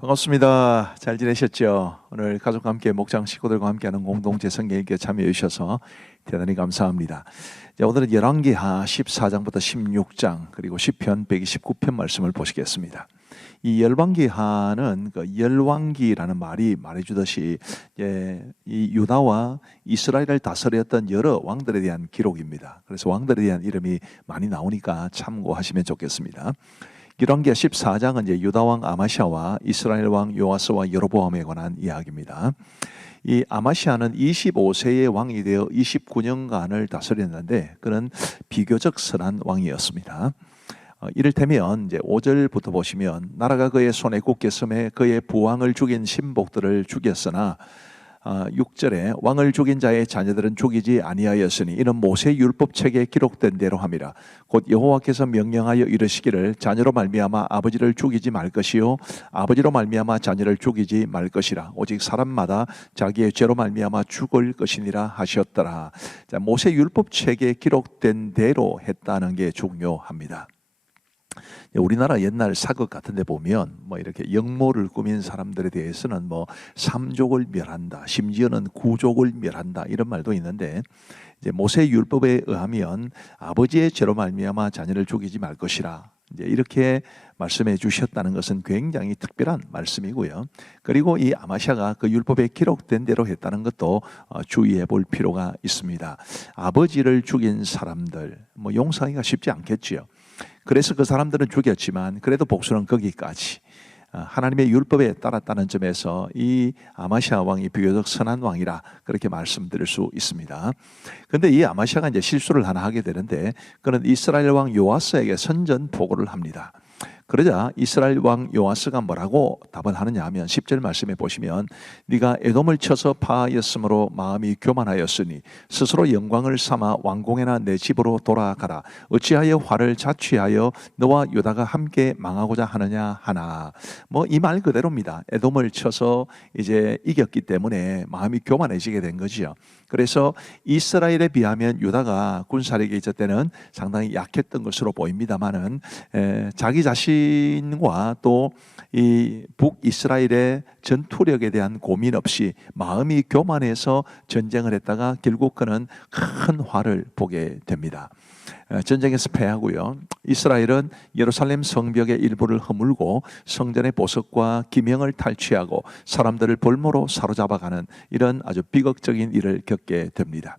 반갑습니다. 잘 지내셨죠? 오늘 가족과 함께 목장 식구들과 함께하는 공동체 성경읽기에 참여해 주셔서 대단히 감사합니다. 오늘은 열왕기하 14장부터 16장 그리고 시편 129편 말씀을 보시겠습니다. 이 열왕기하는 열왕기라는 말이 말해주듯이 이 유다와 이스라엘을 다스렸던 여러 왕들에 대한 기록입니다. 그래서 왕들에 대한 이름이 많이 나오니까 참고하시면 좋겠습니다. 열왕기하 14장은 이제 유다 왕 아마시아와 이스라엘 왕 요아스와 여로보암에 관한 이야기입니다. 이 아마시아는 25세의 왕이 되어 29년간을 다스렸는데 그는 비교적 선한 왕이었습니다. 이를테면 이제 5절부터 보시면 나라가 그의 손에 굳게 섬에 그의 부왕을 죽인 신복들을 죽였으나 6절에 왕을 죽인 자의 자녀들은 죽이지 아니하였으니 이는 모세 율법책에 기록된 대로 함이라. 곧 여호와께서 명령하여 이르시기를 자녀로 말미암아 아버지를 죽이지 말 것이요 아버지로 말미암아 자녀를 죽이지 말 것이라. 오직 사람마다 자기의 죄로 말미암아 죽을 것이니라 하셨더라. 자, 모세 율법책에 기록된 대로 했다는 게 중요합니다. 우리나라 옛날 사극 같은 데 보면 이렇게 역모를 꾸민 사람들에 대해서는 삼족을 멸한다, 심지어는 구족을 멸한다 이런 말도 있는데 이제 모세 율법에 의하면 아버지의 죄로 말미암아 자녀를 죽이지 말 것이라 이제 이렇게 말씀해 주셨다는 것은 굉장히 특별한 말씀이고요. 그리고 이 아마시아가 그 율법에 기록된 대로 했다는 것도 주의해 볼 필요가 있습니다. 아버지를 죽인 사람들 용서하기가 쉽지 않겠지요. 그래서 그 사람들은 죽였지만 그래도 복수는 거기까지 하나님의 율법에 따랐다는 점에서 이 아마시아 왕이 비교적 선한 왕이라 그렇게 말씀드릴 수 있습니다. 그런데 이 아마시아가 이제 실수를 하나 하게 되는데 그는 이스라엘 왕 요아스에게 선전포고를 합니다. 그러자 이스라엘 왕 요아스가 뭐라고 답을 하느냐 하면 10절 말씀에 보시면 네가 에돔을 쳐서 파하였으므로 마음이 교만하였으니 스스로 영광을 삼아 왕궁에나 내 집으로 돌아가라. 어찌하여 화를 자취하여 너와 유다가 함께 망하고자 하느냐 하나. 이 말 그대로입니다. 에돔을 쳐서 이제 이겼기 때문에 마음이 교만해지게 된 거지요. 그래서 이스라엘에 비하면 유다가 군사력이 있을 때는 상당히 약했던 것으로 보입니다만은 자기 자신과 또 이 북이스라엘의 전투력에 대한 고민 없이 마음이 교만해서 전쟁을 했다가 결국 그는 큰 화를 보게 됩니다. 전쟁에서 패하고요. 이스라엘은 예루살렘 성벽의 일부를 허물고 성전의 보석과 기명을 탈취하고 사람들을 볼모로 사로잡아가는 이런 아주 비극적인 일을 겪게 됩니다.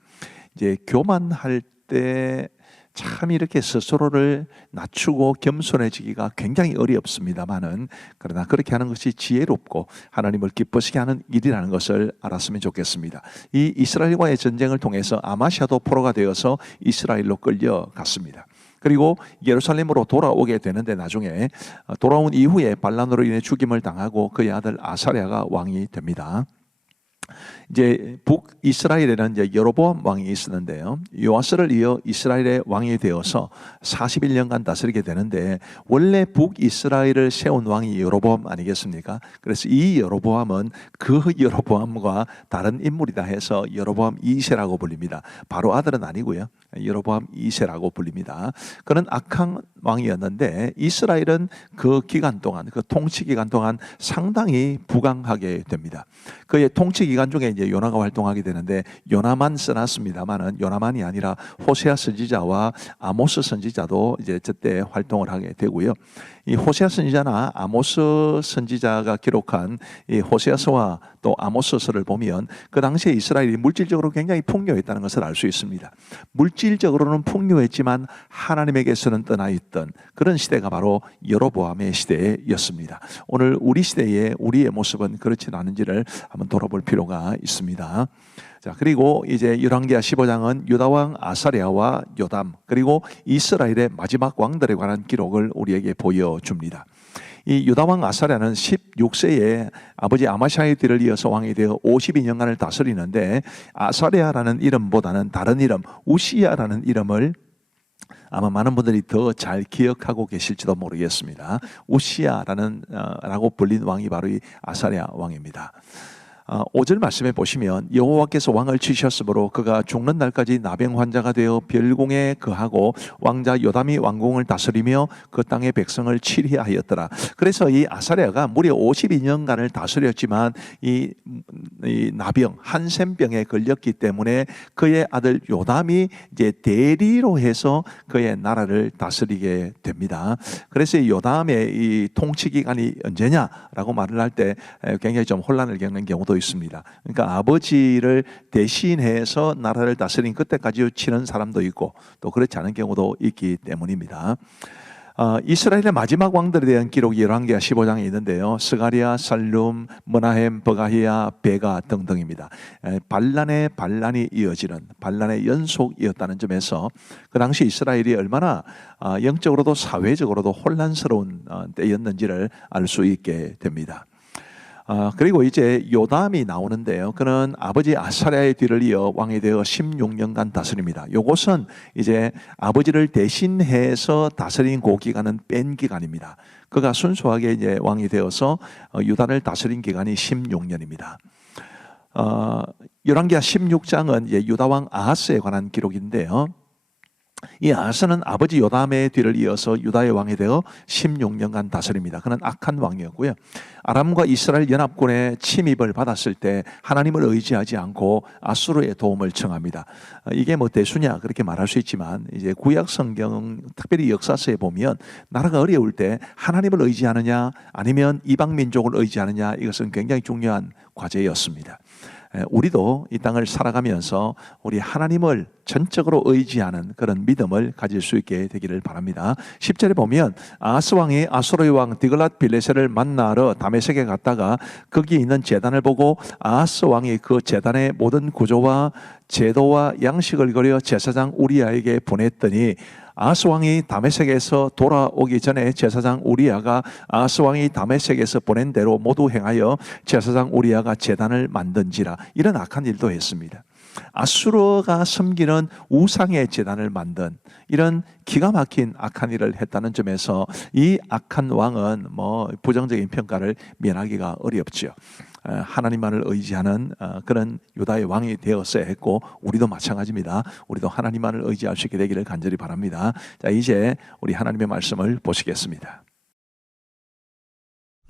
이제 교만할 때 참 이렇게 스스로를 낮추고 겸손해지기가 굉장히 어렵습니다만은 그러나 그렇게 하는 것이 지혜롭고 하나님을 기쁘시게 하는 일이라는 것을 알았으면 좋겠습니다. 이 이스라엘과의 전쟁을 통해서 아마시아도 포로가 되어서 이스라엘로 끌려갔습니다. 그리고 예루살렘으로 돌아오게 되는데 나중에 돌아온 이후에 반란으로 인해 죽임을 당하고 그의 아들 아사랴가 왕이 됩니다. 이제 북이스라엘에는 이제 여로보암 왕이 있었는데요. 요아스를 이어 이스라엘의 왕이 되어서 41년간 다스리게 되는데 원래 북이스라엘을 세운 왕이 여로보암 아니겠습니까? 그래서 이 여로보암은 그 여로보암과 다른 인물이다 해서 여로보암 2세라고 불립니다. 바로 아들은 아니고요. 여로보암 2세라고 불립니다. 그는 악한 왕이었는데 이스라엘은 그 기간 동안 그 통치 기간 동안 상당히 부강하게 됩니다. 그의 통치 기간 중에 이제 요나가 활동하게 되는데 요나만 써놨습니다만은 요나만이 아니라 호세아 선지자와 아모스 선지자도 이제 저때 활동을 하게 되고요. 이 호세아 선지자나 아모스 선지자가 기록한 이 호세아서와 또 아모스서를 보면 그 당시에 이스라엘이 물질적으로 굉장히 풍요했다는 것을 알 수 있습니다. 물질적으로는 풍요했지만 하나님에게서는 떠나 있던 그런 시대가 바로 여로보암의 시대였습니다. 오늘 우리 시대의 우리의 모습은 그렇지 않은지를 한번 돌아볼 필요가 있습니다. 자, 그리고 이제 열왕기하 15장은 유다 왕 아사랴와 요담 그리고 이스라엘의 마지막 왕들에 관한 기록을 우리에게 보여줍니다. 이 유다 왕 아사랴는 16세에 아버지 아마시아의 뒤를 이어서 왕이 되어 52년간을 다스리는데 아사랴라는 이름보다는 다른 이름 우시야라는 이름을 아마 많은 분들이 더 잘 기억하고 계실지도 모르겠습니다. 우시야라는 라고 불린 왕이 바로 이 아사랴 왕입니다. 5절 말씀에 보시면 여호와께서 왕을 치셨으므로 그가 죽는 날까지 나병 환자가 되어 별궁에 거하고 왕자 요담이 왕궁을 다스리며 그 땅의 백성을 치리하였더라. 그래서 이 아사랴가 무려 52년간을 다스렸지만 이 나병 한센병에 걸렸기 때문에 그의 아들 요담이 이제 대리로 해서 그의 나라를 다스리게 됩니다. 그래서 이 요담의 이 통치 기간이 언제냐라고 말을 할 때 굉장히 좀 혼란을 겪는 경우도 있습니다. 그러니까 아버지를 대신해서 나라를 다스린 그때까지 치는 사람도 있고 또 그렇지 않은 경우도 있기 때문입니다. 이스라엘의 마지막 왕들에 대한 기록이 열왕기하 15장에 있는데요. 스가랴, 살룸, 머나헴, 버가히야, 베가 등등입니다. 반란의 반란이 이어지는 반란의 연속이었다는 점에서 그 당시 이스라엘이 얼마나 영적으로도 사회적으로도 혼란스러운 때였는지를 알 수 있게 됩니다. 그리고 이제 요담이 나오는데요. 그는 아버지 아사랴의 뒤를 이어 왕이 되어 16년간 다스립니다. 요것은 이제 아버지를 대신해서 다스린 그 기간은 뺀 기간입니다. 그가 순수하게 이제 왕이 되어서 유다를 다스린 기간이 16년입니다. 열왕기하 16장은 이제 유다 왕 아하스에 관한 기록인데요. 이 아하스는 아버지 요담의 뒤를 이어서 유다의 왕이 되어 16년간 다스립니다. 그는 악한 왕이었고요. 아람과 이스라엘 연합군의 침입을 받았을 때 하나님을 의지하지 않고 아수르의 도움을 청합니다. 이게 뭐 대수냐 그렇게 말할 수 있지만 이제 구약 성경 특별히 역사서에 보면 나라가 어려울 때 하나님을 의지하느냐 아니면 이방 민족을 의지하느냐 이것은 굉장히 중요한 과제였습니다. 우리도 이 땅을 살아가면서 우리 하나님을 전적으로 의지하는 그런 믿음을 가질 수 있게 되기를 바랍니다. 10절에 보면 아하스 왕이 아수르의 왕 디글랏 빌레셋을 만나러 다메섹에 갔다가 거기 있는 제단을 보고 아하스 왕이 그 제단의 모든 구조와 제도와 양식을 그려 제사장 우리아에게 보냈더니 아하스 왕이 다메섹에서 돌아오기 전에 제사장 우리아가 아하스 왕이 다메섹에서 보낸 대로 모두 행하여 제사장 우리아가 제단을 만든지라. 이런 악한 일도 했습니다. 아수르가 섬기는 우상의 제단을 만든 이런 기가 막힌 악한 일을 했다는 점에서 이 악한 왕은 뭐 부정적인 평가를 면하기가 어렵죠. 하나님만을 의지하는 그런 유다의 왕이 되었어야 했고 우리도 마찬가지입니다. 우리도 하나님만을 의지할 수 있게 되기를 간절히 바랍니다. 자, 이제 우리 하나님의 말씀을 보시겠습니다.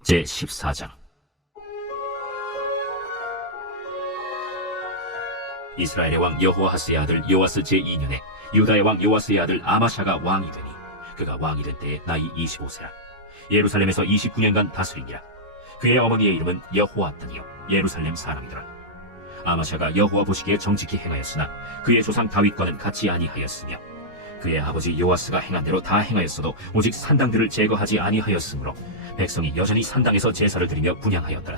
제14장 이스라엘의 왕 여호아하스의 아들 요아스 제2년에 유다의 왕 요아스의 아들 아마샤가 왕이 되니 그가 왕이 된 때에 나이 25세라. 예루살렘에서 29년간 다스리니라. 그의 어머니의 이름은 여호아탄이요 예루살렘 사람이더라. 아마샤가 여호와 보시기에 정직히 행하였으나 그의 조상 다윗과는 같이 아니하였으며 그의 아버지 요아스가 행한 대로 다 행하였어도 오직 산당들을 제거하지 아니하였으므로 백성이 여전히 산당에서 제사를 드리며 분향하였더라.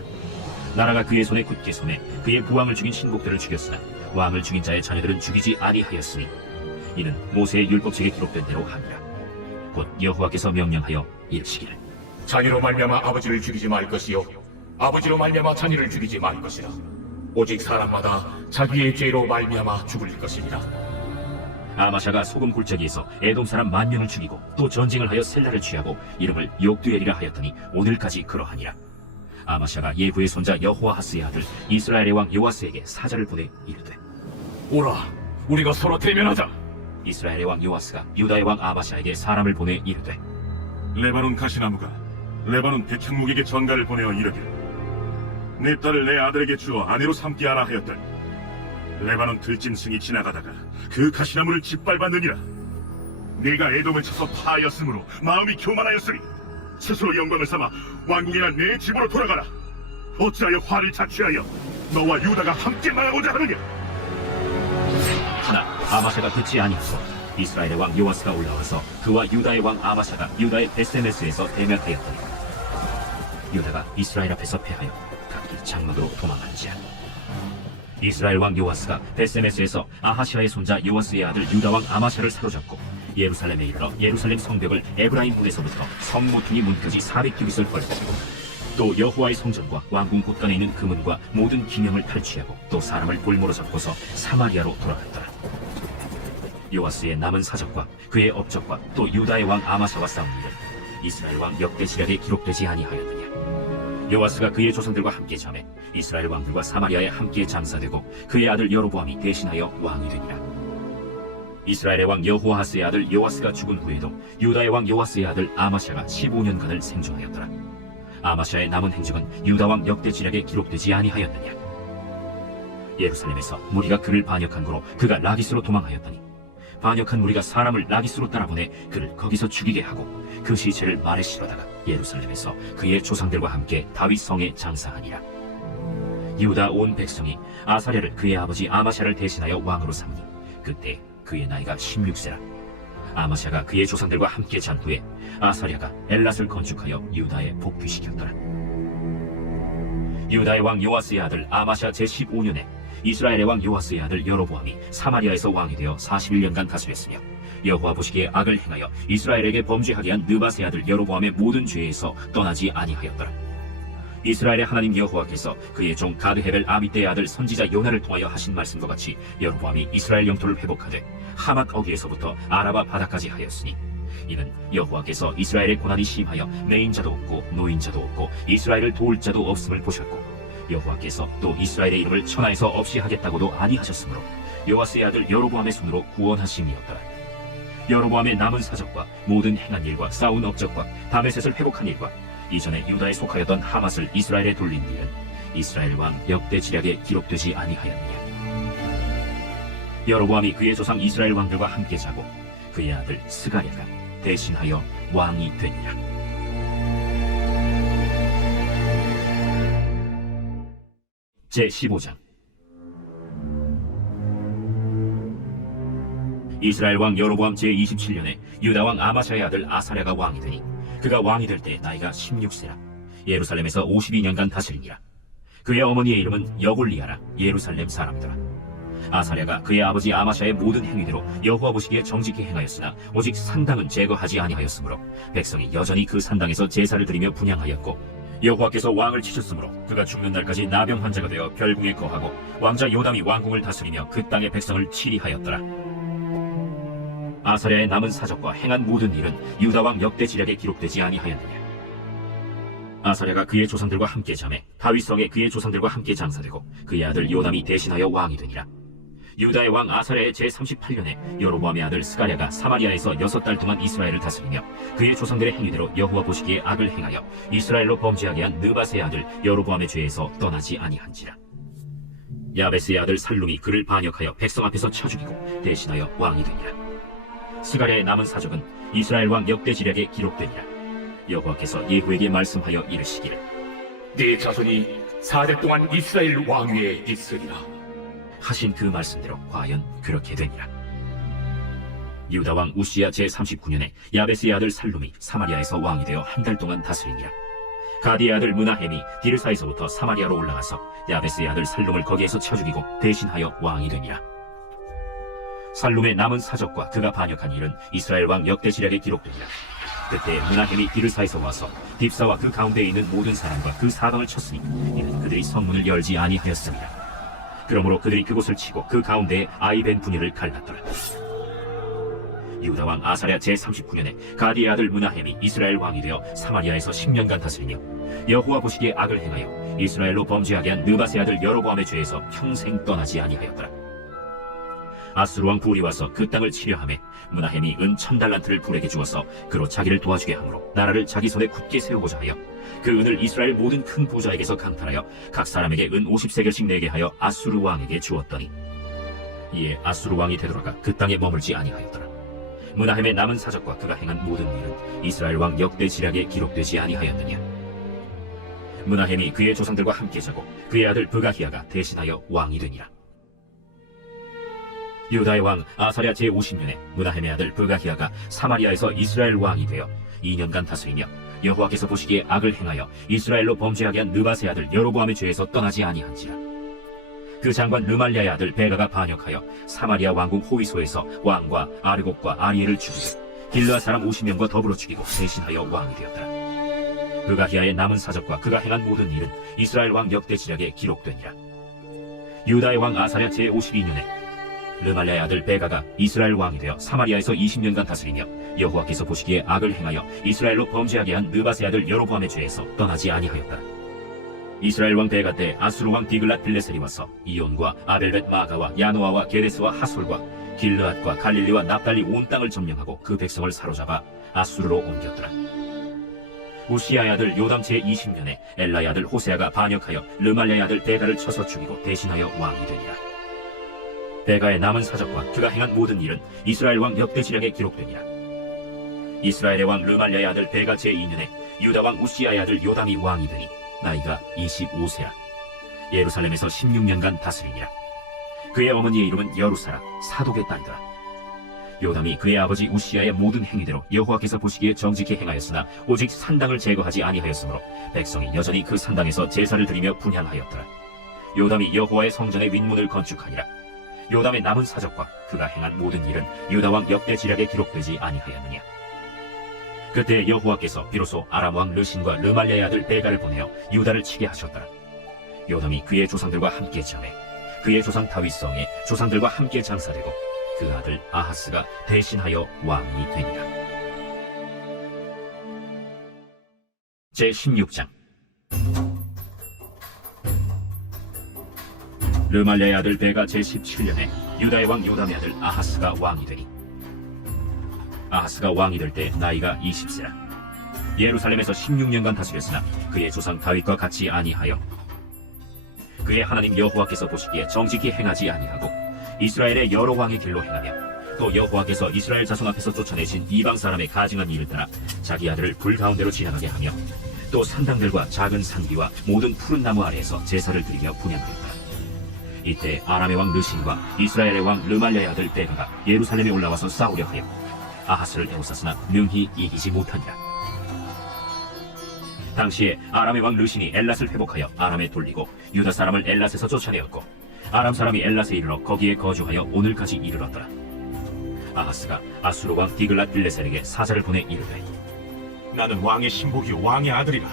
나라가 그의 손에 굳게 손에 그의 부왕을 죽인 신복들을 죽였으나 왕을 죽인 자의 자녀들은 죽이지 아니하였으니 이는 모세의 율법책에 기록된 대로 함이라. 곧 여호와께서 명령하여 이르시기를 자녀로 말미암아 아버지를 죽이지 말 것이요 아버지로 말미암아 자녀를 죽이지 말 것이라. 오직 사람마다 자기의 죄로 말미암아 죽을 것이니라. 아마샤가 소금 골짜기에서 에돔 사람 10,000명을 죽이고 또 전쟁을 하여 셀라를 취하고 이름을 욕두엘이라 하였더니 오늘까지 그러하니라. 아마샤가 예후의 손자 여호아하스의 아들 이스라엘의 왕 요아스에게 사자를 보내 이르되 오라, 우리가 서로 대면하자. 이스라엘의 왕 요아스가 유다의 왕 아마샤에게 사람을 보내 이르되 레바논 가시나무가 레바논 백향목에게 전가를 보내어 이르기를 내 딸을 내 아들에게 주어 아내로 삼게 하라 하였더니 레바논 들짐승이 지나가다가 그 가시나무를 짓밟았느니라. 네가 에돔을 쳐서 파하였으므로 마음이 교만하였으니 스스로 영광을 삼아 왕궁이나 내 집으로 돌아가라. 어찌하여 화를 자취하여 너와 유다가 함께 망하고자 하느냐. 하나 아마샤가 듣지 아니하고 이스라엘의 왕 요아스가 올라와서 그와 유다의 왕 아마샤가 유다의 베스메스에서 대면하였더니 유다가 이스라엘 앞에서 패하여 각기 장막으로 도망하는지라. 이스라엘 왕 요아스가 베스메스에서 아하시아의 손자 요아스의 아들 유다 왕 아마샤를 사로잡고 예루살렘에 이르러 예루살렘 성벽을 에브라임 문에서부터 성 모퉁이 문까지 400규빗을 헐고 또 여호와의 성전과 왕궁 곳간에 있는 금은과 모든 기명을 탈취하고 또 사람을 볼모로 잡고서 사마리아로 돌아갔더라. 요아스의 남은 사적과 그의 업적과 또 유다의 왕 아마샤와 싸운 일은 이스라엘 왕 역대 지략에 기록되지 아니하였느냐. 요아스가 그의 조상들과 함께 잠에 이스라엘 왕들과 사마리아에 함께 장사되고 그의 아들 여로보암이 대신하여 왕이 되니라. 이스라엘의 왕 여호아하스의 아들 요아스가 죽은 후에도 유다의 왕 요아스의 아들 아마샤가 15년간을 생존하였더라. 아마샤의 남은 행적은 유다 왕 역대 지략에 기록되지 아니하였느냐. 예루살렘에서 무리가 그를 반역한 거로 그가 라기스로 도망하였더니 반역한 무리가 사람을 라기스로 따라보내 그를 거기서 죽이게 하고 그 시체를 말에 실어다가 예루살렘에서 그의 조상들과 함께 다윗 성에 장사하니라. 유다 온 백성이 아사랴를 그의 아버지 아마샤를 대신하여 왕으로 삼니 그때 그의 나이가 16세라. 아마샤가 그의 조상들과 함께 잔 후에 아사랴가 엘랏을 건축하여 유다에 복귀시켰더라. 유다의 왕 요아스의 아들 아마샤 제15년에 이스라엘의 왕 요아스의 아들 여로보암이 사마리아에서 왕이 되어 41년간 다스렸으며 여호와 보시기에 악을 행하여 이스라엘에게 범죄하게 한 느밧의 아들 여로보암의 모든 죄에서 떠나지 아니하였더라. 이스라엘의 하나님 여호와께서 그의 종 가드헤벨 아미떼의 아들 선지자 요나를 통하여 하신 말씀과 같이 여로보암이 이스라엘 영토를 회복하되 하맛 어귀에서부터 아라바 바다까지 하였으니 이는 여호와께서 이스라엘의 고난이 심하여 매인자도 없고 노인자도 없고 이스라엘을 도울 자도 없음을 보셨고 여호와께서 또 이스라엘의 이름을 천하에서 없이 하겠다고도 아니하셨으므로 요아스의 아들 여로보암의 손으로 구원하심이었더라. 여로보암의 남은 사적과 모든 행한 일과 싸운 업적과 다메셋을 회복한 일과 이전에 유다에 속하였던 하맛을 이스라엘에 돌린 일은 이스라엘 왕 역대 지략에 기록되지 아니하였느냐. 여로보암이 그의 조상 이스라엘 왕들과 함께 자고 그의 아들 스가랴가 대신하여 왕이 되니라. 제15장. 이스라엘 왕 여로보암 제27년에 유다 왕 아마샤의 아들 아사랴가 왕이 되니 그가 왕이 될 때 나이가 16세라. 예루살렘에서 52년간 다스리니라. 그의 어머니의 이름은 여골리아라. 예루살렘 사람이더라. 아사랴가 그의 아버지 아마샤의 모든 행위대로 여호와 보시기에 정직히 행하였으나 오직 산당은 제거하지 아니하였으므로 백성이 여전히 그 산당에서 제사를 드리며 분향하였고 여호와께서 왕을 치셨으므로 그가 죽는 날까지 나병 환자가 되어 별궁에 거하고 왕자 요담이 왕궁을 다스리며 그 땅의 백성을 치리하였더라. 아사랴의 남은 사적과 행한 모든 일은 유다 왕 역대 지략에 기록되지 아니하였느냐. 아사랴가 그의 조상들과 함께 잠에 다윗성에 그의 조상들과 함께 장사되고 그의 아들 요담이 대신하여 왕이 되니라. 유다의 왕 아사랴의 제38년에 여로보암의 아들 스가랴가 사마리아에서 6달 동안 이스라엘을 다스리며 그의 조상들의 행위대로 여호와 보시기에 악을 행하여 이스라엘로 범죄하게 한 느밧의 아들 여로보암의 죄에서 떠나지 아니한지라. 야베스의 아들 살룸이 그를 반역하여 백성 앞에서 쳐 죽이고 대신하여 왕이 되니라. 스가랴의 남은 사적은 이스라엘 왕 역대 지략에 기록되니라. 여호와께서 예후에게 말씀하여 이르시기를 네 자손이 4대 동안 이스라엘 왕위에 있으리라 하신 그 말씀대로 과연 그렇게 되니라. 유다 왕 우시야 제39년에 야베스의 아들 살룸이 사마리아에서 왕이 되어 한 달 동안 다스리니라. 가디의 아들 므나헴이 디르사에서부터 사마리아로 올라가서 야베스의 아들 살룸을 거기에서 쳐 죽이고 대신하여 왕이 되니라. 살룸의 남은 사적과 그가 반역한 일은 이스라엘 왕 역대 지략에 기록되니라. 그때 므나헴이 디르사에서 와서 딥사와 그 가운데에 있는 모든 사람과 그 사방을 쳤으니 이는 그들이 성문을 열지 아니하였습니다. 그러므로 그들이 그곳을 치고 그 가운데에 아이벤 분야를 갈랐더라. 유다 왕 아사랴 제39년에 가디의 아들 므나헴이 이스라엘 왕이 되어 사마리아에서 10년간 다스리며 여호와 보시기에 악을 행하여 이스라엘로 범죄하게 한 느밧의 아들 여로보암의 죄에서 평생 떠나지 아니하였더라. 아수르 왕 불이 와서 그 땅을 치려하매 므나헴이 은 1000달란트를 불에게 주어서 그로 자기를 도와주게 하므로 나라를 자기 손에 굳게 세우고자 하여 그 은을 이스라엘 모든 큰 부자에게서 강탈하여 각 사람에게 은 50세겔씩 내게 하여 아수르 왕에게 주었더니 이에 아수르 왕이 되돌아가 그 땅에 머물지 아니하였더라. 므나헴의 남은 사적과 그가 행한 모든 일은 이스라엘 왕 역대 지략에 기록되지 아니하였느냐. 므나헴이 그의 조상들과 함께 자고 그의 아들 브가히야가 대신하여 왕이 되니라. 유다의 왕 아사랴 제50년에 므나헴의 아들 브가히야가 사마리아에서 이스라엘 왕이 되어 2년간 다스리며 여호와께서 보시기에 악을 행하여 이스라엘로 범죄하게 한 느밧의 아들 여로보암의 죄에서 떠나지 아니한지라. 그 장관 르말랴의 아들 베가가 반역하여 사마리아 왕궁 호위소에서 왕과 아르곡과 아리엘을 죽이고 길르앗 사람 50명과 더불어 죽이고 대신하여 왕이 되었더라. 브가히야의 남은 사적과 그가 행한 모든 일은 이스라엘 왕 역대 지략에 기록되니라. 유다의 왕 아사랴 제52년에 르말랴의 아들 베가가 이스라엘 왕이 되어 사마리아에서 20년간 다스리며 여호와께서 보시기에 악을 행하여 이스라엘로 범죄하게 한 느밧의 아들 여로보암의 죄에서 떠나지 아니하였다. 이스라엘 왕 베가 때 아수르 왕 디글랏 빌레셀이 와서 이온과 아벨벳 마가와 야노아와 게데스와 하솔과 길르앗과 갈릴리와 납달리 온 땅을 점령하고 그 백성을 사로잡아 아수르로 옮겼더라. 우시아의 아들 요담 제20년에 엘라의 아들 호세아가 반역하여 르말랴의 아들 베가를 쳐서 죽이고 대신하여 왕이 되니라. 베가의 남은 사적과 그가 행한 모든 일은 이스라엘 왕 역대지략에 기록되니라. 이스라엘의 왕 르말랴의 아들 베가 제2년에 유다 왕 우시아의 아들 요담이 왕이 되니 나이가 25세라. 예루살렘에서 16년간 다스리니라. 그의 어머니의 이름은 여루사라, 사독의 딸이더라. 요담이 그의 아버지 우시아의 모든 행위대로 여호와께서 보시기에 정직히 행하였으나 오직 산당을 제거하지 아니하였으므로 백성이 여전히 그 산당에서 제사를 드리며 분향하였더라. 요담이 여호와의 성전의 윗문을 건축하니라. 요담의 남은 사적과 그가 행한 모든 일은 유다왕 역대지략에 기록되지 아니하였느냐. 그때 여호와께서 비로소 아람 왕 르신과 르말랴의 아들 베가를 보내어 유다를 치게 하셨더라. 요담이 그의 조상들과 함께 잠에 그의 조상 다윗성에 조상들과 함께 장사되고 그 아들 아하스가 대신하여 왕이 되니라. 제16장. 르말랴의 아들 베가 제17년에 유다의 왕 요담의 아들 아하스가 왕이 되니 아하스가 왕이 될 때 나이가 20세라. 예루살렘에서 16년간 다스렸으나 그의 조상 다윗과 같이 아니하여 그의 하나님 여호와께서 보시기에 정직히 행하지 아니하고 이스라엘의 여러 왕의 길로 행하며 또 여호와께서 이스라엘 자손 앞에서 쫓아내신 이방 사람의 가증한 일을 따라 자기 아들을 불 가운데로 지나가게 하며 또 산당들과 작은 산기와 모든 푸른 나무 아래에서 제사를 드리며 분향하였더라. 이때 아람의 왕 르신과 이스라엘의 왕 르말랴의 아들 베가가 예루살렘에 올라와서 싸우려 하여 아하스를 에워쌌으나 능히 이기지 못하니라. 당시에 아람의 왕 르신이 엘랏을 회복하여 아람에 돌리고 유다 사람을 엘랏에서 쫓아내었고 아람 사람이 엘랏에 이르러 거기에 거주하여 오늘까지 이르렀더라. 아하스가 아수르 왕 디글랏 빌레셀에게 사자를 보내 이르되 나는 왕의 신복이요 왕의 아들이라.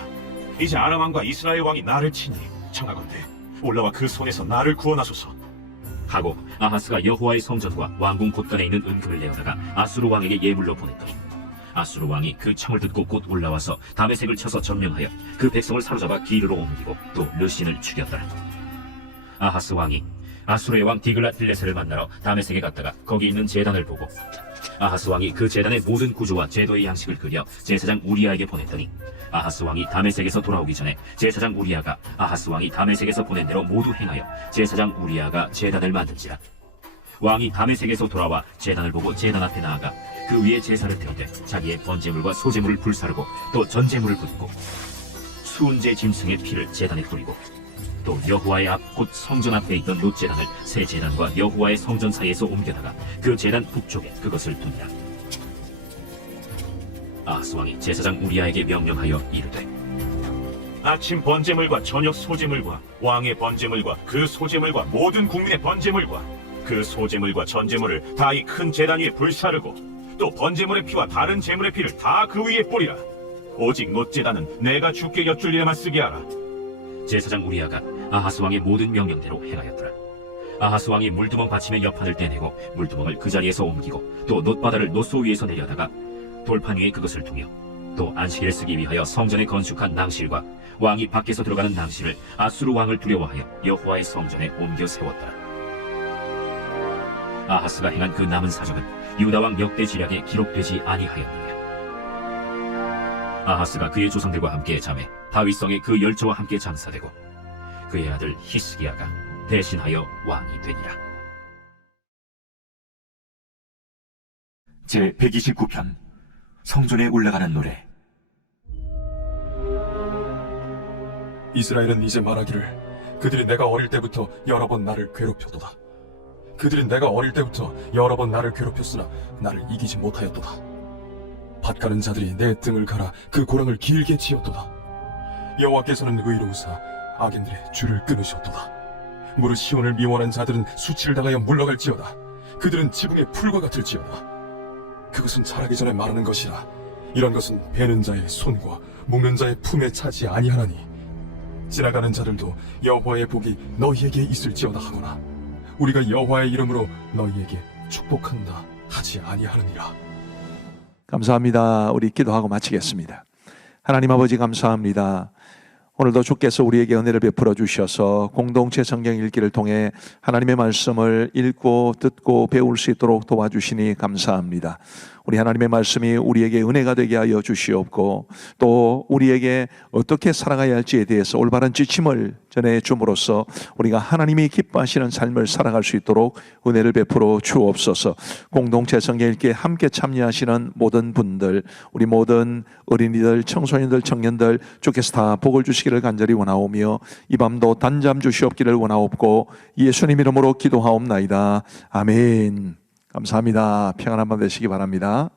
이제 아람 왕과 이스라엘 왕이 나를 치니 청하건대 올라와 그 손에서 나를 구원하소서. 하고 아하스가 여호와의 성전과 왕궁 곳간에 있는 은금을 내어다가 아수르 왕에게 예물로 보냈더니 아수르 왕이 그 청을 듣고 곧 올라와서 다메섹을 쳐서 점령하여 그 백성을 사로잡아 기르로 옮기고 또 르신을 죽였더라. 아하스 왕이 아수르의 왕 디글랏 빌레셀을 만나러 다메섹에 갔다가 거기 있는 제단을 보고 아하스 왕이 그 제단의 모든 구조와 제도의 양식을 그려 제사장 우리아에게 보냈더니 아하스 왕이 다메섹에서 돌아오기 전에 제사장 우리아가 아하스 왕이 다메섹에서 보낸 대로 모두 행하여 제사장 우리아가 제단을 만든지라. 왕이 다메섹에서 돌아와 제단을 보고 제단 앞에 나아가 그 위에 제사를 드리되 자기의 번제물과 소제물을 불사르고 또 전제물을 붓고 수은제 짐승의 피를 제단에 뿌리고 또 여호와의 앞 곧 성전 앞에 있던 롯제단을 새 제단과 여호와의 성전 사이에서 옮겨다가 그 제단 북쪽에 그것을 두니라. 아하스 왕이 제사장 우리아에게 명령하여 이르되 아침 번제물과 저녁 소제물과 왕의 번제물과 그 소제물과 모든 국민의 번제물과 그 소제물과 전제물을 다 이 큰 제단 위에 불사르고 또 번제물의 피와 다른 제물의 피를 다 그 위에 뿌리라. 오직 롯제단은 내가 주께 여쭐 일에만 쓰게 하라. 제사장 우리아가 아하스 왕의 모든 명령대로 행하였더라. 아하스 왕이 물두멍 받침의 옆판을 떼내고 물두멍을 그 자리에서 옮기고 또 놋바다를 놋소 위에서 내려다가 돌판 위에 그것을 두며 또 안식일을 쓰기 위하여 성전에 건축한 낭실과 왕이 밖에서 들어가는 낭실을 아수르 왕을 두려워하여 여호와의 성전에 옮겨 세웠더라. 아하스가 행한 그 남은 사적은 유다 왕 역대 지략에 기록되지 아니하였느냐. 아하스가 그의 조상들과 함께 잠에 다윗성에 그 열조와 함께 장사되고 그의 아들 히스기야가 대신하여 왕이 되니라. 제 129편 성전에 올라가는 노래. 이스라엘은 이제 말하기를 그들이 내가 어릴 때부터 여러 번 나를 괴롭혔도다. 그들이 내가 어릴 때부터 여러 번 나를 괴롭혔으나 나를 이기지 못하였도다. 밭가는 자들이 내 등을 갈아 그 고랑을 길게 치었도다. 여호와께서는 의로우사 악인들의 줄을 끊으셨도다. 무릇 시온을 미워하는 자들은 수치를 당하여 물러갈지어다. 그들은 지붕의 풀과 같을지어다. 그것은 자라기 전에 말하는 것이라. 이런 것은 베는 자의 손과 묶는 자의 품에 차지 아니하나니 지나가는 자들도 여호와의 복이 너희에게 있을지어다 하거나 우리가 여호와의 이름으로 너희에게 축복한다 하지 아니하느니라. 감사합니다. 우리 기도하고 마치겠습니다. 하나님 아버지 감사합니다. 오늘도 주께서 우리에게 은혜를 베풀어 주셔서 공동체 성경 읽기를 통해 하나님의 말씀을 읽고 듣고 배울 수 있도록 도와주시니 감사합니다. 우리 하나님의 말씀이 우리에게 은혜가 되게 하여 주시옵고 또 우리에게 어떻게 살아가야 할지에 대해서 올바른 지침을 전해 줌으로써 우리가 하나님이 기뻐하시는 삶을 살아갈 수 있도록 은혜를 베풀어 주옵소서. 공동체 성경 읽기에 함께 참여하시는 모든 분들, 우리 모든 어린이들, 청소년들, 청년들 주께서 다 복을 주시기를 간절히 원하오며 이 밤도 단잠 주시옵기를 원하옵고 예수님 이름으로 기도하옵나이다. 아멘. 감사합니다. 평안한 밤 되시기 바랍니다.